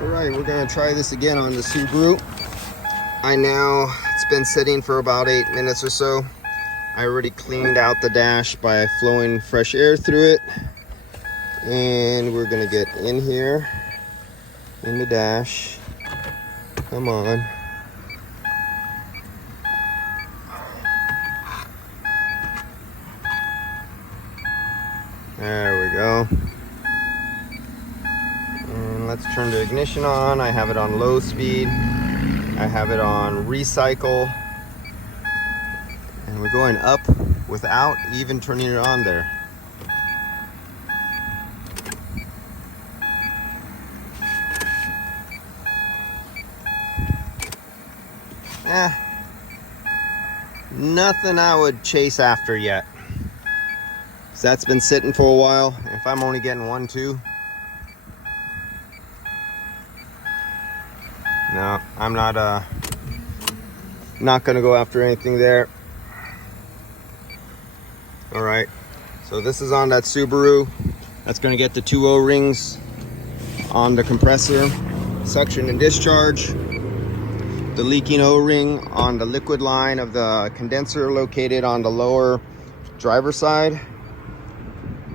Alright, we're going to try this again on the Subaru. It's been sitting for about 8 minutes or so. I already cleaned out the dash by flowing fresh air through it. And we're going to get in here, in the dash. Come on. There we go. And let's turn the ignition on. I have it on low speed. I have it on recycle. And we're going up without even turning it on there. Nothing I would chase after yet. So that's been sitting for a while. If I'm only getting 1, 2. No, I'm not gonna go after anything there. All right, so this is on that Subaru. That's gonna get the 2 O-rings on the compressor, suction and discharge. The leaking O-ring on the liquid line of the condenser located on the lower driver side.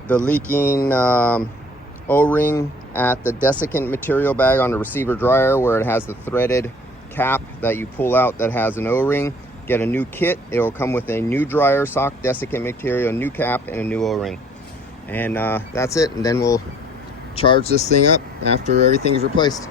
The leaking O-ring at the desiccant material bag on the receiver dryer where it has the threaded cap that you pull out that has an O-ring. Get a new kit. It will come with a new dryer sock, desiccant material, a new cap, and a new O-ring. And that's it. And then we'll charge this thing up after everything is replaced.